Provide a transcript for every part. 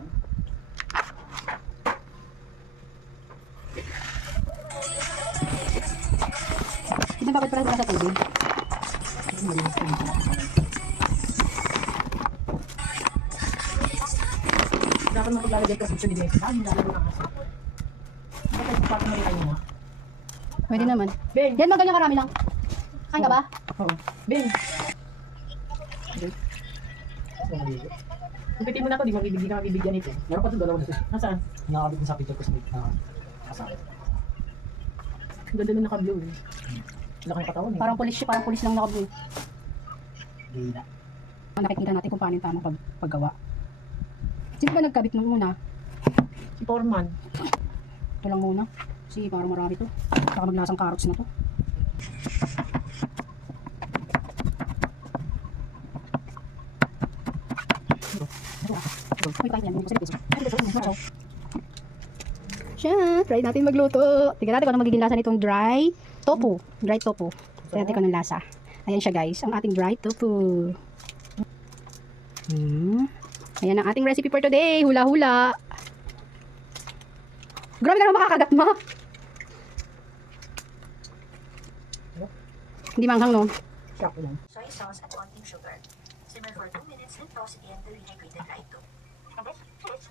yan. Hindi bakit pala sa tubig? Dapat mapaglalagay ko sa picture ni Bea. Hindi lalagay ng aso. Bakit pato mo rin kayo na? Pwede naman. Ben! Yan, mga ganyan karami lang. Kain ka ba? Oo. Ben! Kumpitin mo na to, di ka mabibigyan ito. Meron pa ito dalawa na ito. Nasaan? Nakakabit na sa picture ko sa kasama. Ang ganda na naka-blue eh. Laki ng katawan eh. Parang pulis lang nakabuo. Hindi na. Nakikita natin kung paano yung tamang paggawa. Sino ba nagkabit mo muna? Si Foreman. Ito lang muna. Kasi parang marami to. Baka maglasang carrots na to. Siya, try natin magluto. Tingnan natin kung ano magiging lasa nitong dry tofu. Dry tofu. Tingnan natin kung anong lasa. Ayan siya guys, ang ating dry tofu. Ayan ang ating recipe for today. Hula-hula. Grabe ka naman makakagat mo. Hindi manghang no? Shock lang. Soy sauce at konting sugar. Simmer for 2 minutes and toss it in the rehydrated dry dough. And then, finish.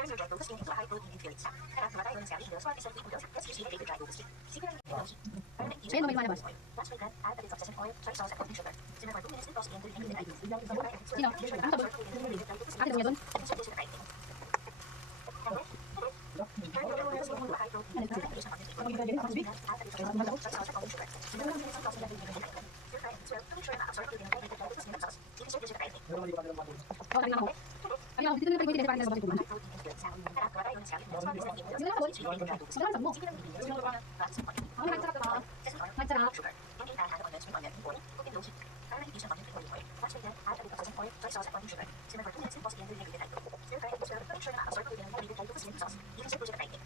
Turn your dry dough skin into a high-protein filled snack. Harap naman tayo ng sari noodles, salty salty noodles, let's use rehydrated dry dough skin. Siguro yung noodles. Ayun, may lumalabas. Once we're done, add a bit of sesame oil, soy sauce at konting sugar. Simmer for 2 minutes and toss it in the rehydrated dry dough. Sino? Ano to? Akin mo yun? Insert this in the frying pan. And then, turn your noodles into a high-protein filled snack. Use a concentrate. Once we're done, add a bit of soy sauce at konting sugar. Simmer for 2 minutes and toss it in the rehydrated dry dough. Stir fry and stir to make sure na absorb yung rehydrated dry dough sa skin and sauce. You can serve this in the frying pan.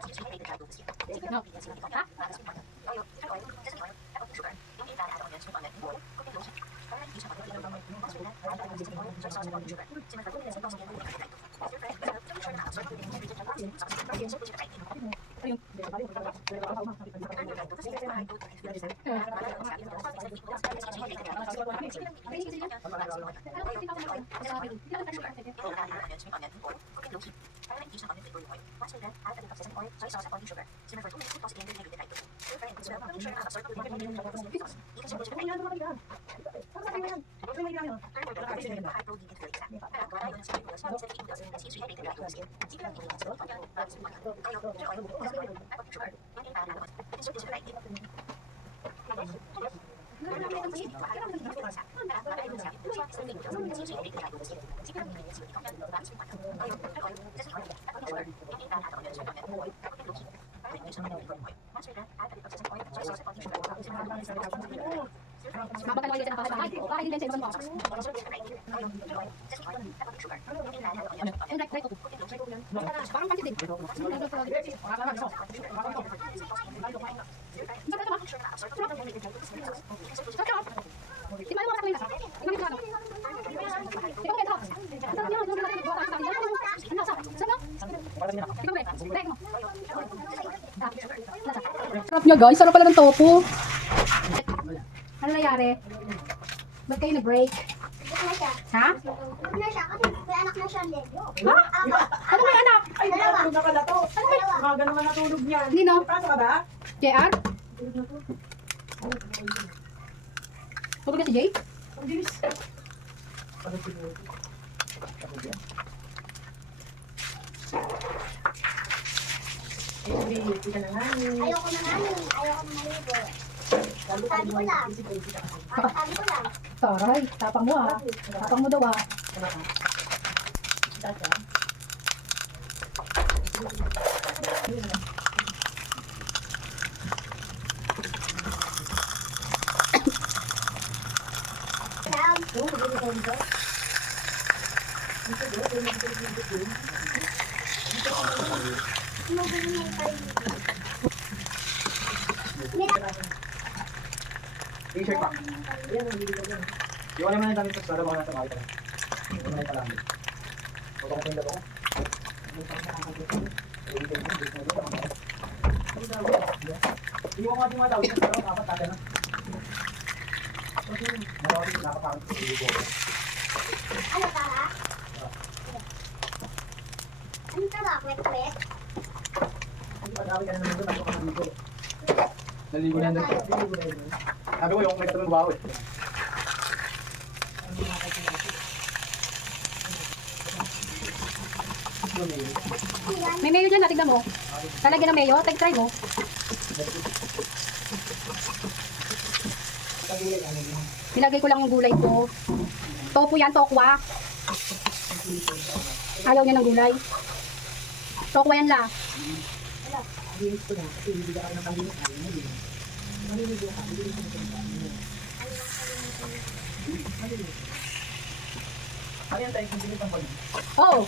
Meron mali pa ng mga Oh, kanina ako. Kanina ako. Dito na pag-ibig para sa pagkakulan. Ang nagsarap ka ba? Nagsarap. No. Ha? Mabagalaw yan sa bahay. Bahay din sa ibang box. And like tofu. Parang pansit din. Di ba mo sa kanila? Ikaw yung ano? Ikaw yung top. Ano sa? Sana? Ikaw ba? Break mo. Sarap niya guys, sarap pala ng tofu. Ano nangyari? Ba't kayo na-break? Ha? Ano na siya? Kasi may anak na siya din. Ha? Ano may anak? Ay, natulog na pala to. Umaga naman natulog niyan. Nino? Pasok ka ba? JR? Tulog na si Jay? Ang bilis. Ayoko na namin. Ayoko na maligo. Sabi ko lang. Sabi ko lang. Taray, tapang mo ah. Tapang mo daw ah. T-shirt pa. Ayan, ang hindi ko yan. Iwan naman ang damit sa para mga nasa makita lang. Iwan na yung palami. Huwag ako pindag ako. Iwan ko nga yung mga tawag. Pero dapat taga na. Marawin ko dapat parang Ano tara? Ano tara? Kwek-kwek? pag-away ka na naman doon, ako ka naligo. Naligo na yan. Sabi ko yung may katulong bawo eh. May mayo dyan, tignan mo. Talagyan ng mayo, try mo. Nilagay ko lang yung gulay ko. Tofu yan, tokwa. Ayaw niya ng gulay. Tokwa yan la. Ano yan tayo kung sino pang pag- Oo.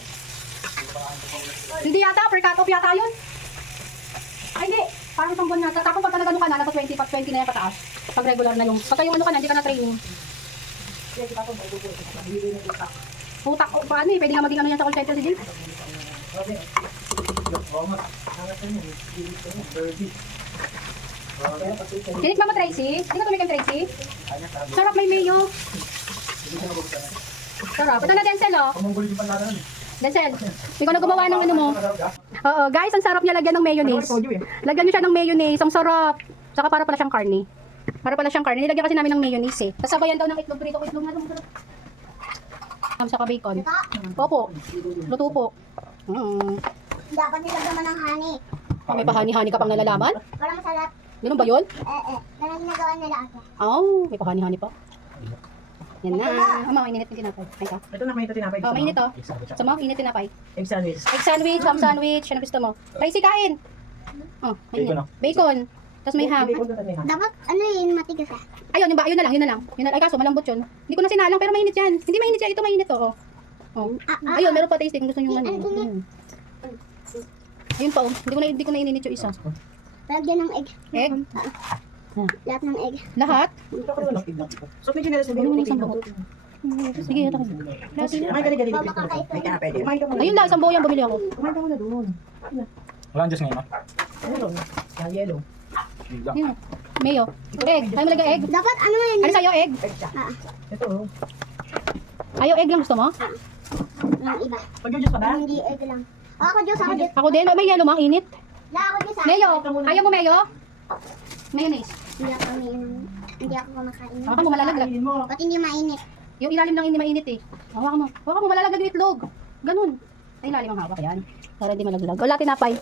Hindi yata, per cut off yata yun. Ay hindi, parang isang buwan yata. Tapos pagka nagano ka na, nasa 20 na yan pataas. Pag regular na yung, pagka yung ano ka na, hindi ka na training. Putak, paano eh, pwede nga maging ano yan sa call center si Jill. Oo nga. Hangat na yun. Birdie. Kaya pati sa Dinig Mama Tracy, hindi ka tumikim Tracy? kanya sabi. Sarap, may mayo. Hindi ko nabuksan. Sarap. Ito na Denzel oh. Pamunggulit yung panlata nun. Denzel, ikaw na gumawa ng ano mo. Oo, guys, ang sarap niya lagyan ng mayonnaise. Lagyan niyo siya ng mayonnaise, ang sarap. Saka para pala siyang karne. Para pala siyang karne. Nilagyan kasi namin ng mayonnaise eh. Tapos sabayan daw ng itlog, prito ko itlog na masarap. Saka bacon. Opo. Luto po. Dapat nilagyan mo ng honey. Oh, may pahani-hani ka pang nalalaman? Para masarap. Ganun ba yun? Ganun ginagawa nila ate. Oh, may pahani-hani pa. Yan na. Ama, mainit yung tinapay. Ay ka. Ito na may ito tinapay. Oh, mainit oh. Gusto mo? Init tinapay. Egg sandwich. Egg sandwich, ham sandwich. Ano gusto mo? Tracy, kain. Oh, mainit. Bacon, oh. Bacon. Tapos may ham. Dapat ano yun matigas ah. Ayun, yun ba? Yun na lang, yun na lang. Yun na lang. Ay, kaso malambot yun. Hindi ko na sinalang, pero mainit yan. Hindi mainit yan. Ito mainit to. Oh. Oh. Ayun, meron pa tasting. Gusto nyo ano. Ayun pa oh. Hindi ko na ininit yung isa. Lagyan ng egg. Egg? Lahat ng egg. Lahat? So medyo nila Ano mo na isang buo? Sige, ito ka. Kumain ka na galing. May tinapay din. Kumain ka muna. Ayun lang, isang buo yung bumili ako. Kumain ka muna doon. Wala ang Diyos ngayon, Ayun. Yellow. Ayun. Mayo. Egg. Ayaw mo lagay egg? Dapat ano yun? Ano sa'yo, egg? Ito oh. Ayaw egg lang gusto mo? Ang iba. Pag-juice pa ba? Hindi egg lang. Ako Diyos, ako Diyos. Ako din. Oh, may yellow, mang init. Ako Diyos ah. Mayo. Ayaw mo mayo? Mayonnaise. Hindi ako kumakain. Baka mo malalaglag. Kainin mo. Ba't hindi mainit? Yung ilalim lang hindi mainit eh. Hawakan mo. Hawakan mo, malalaglag yung itlog. Ganun. Ay, ilalim ang hawak. Yan. Para hindi malaglag. Wala tinapay.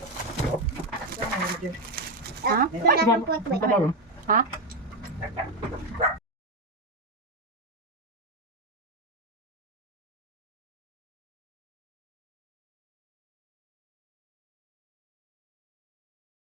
Ha? Ito lahat ng kwek-kwek. Ha?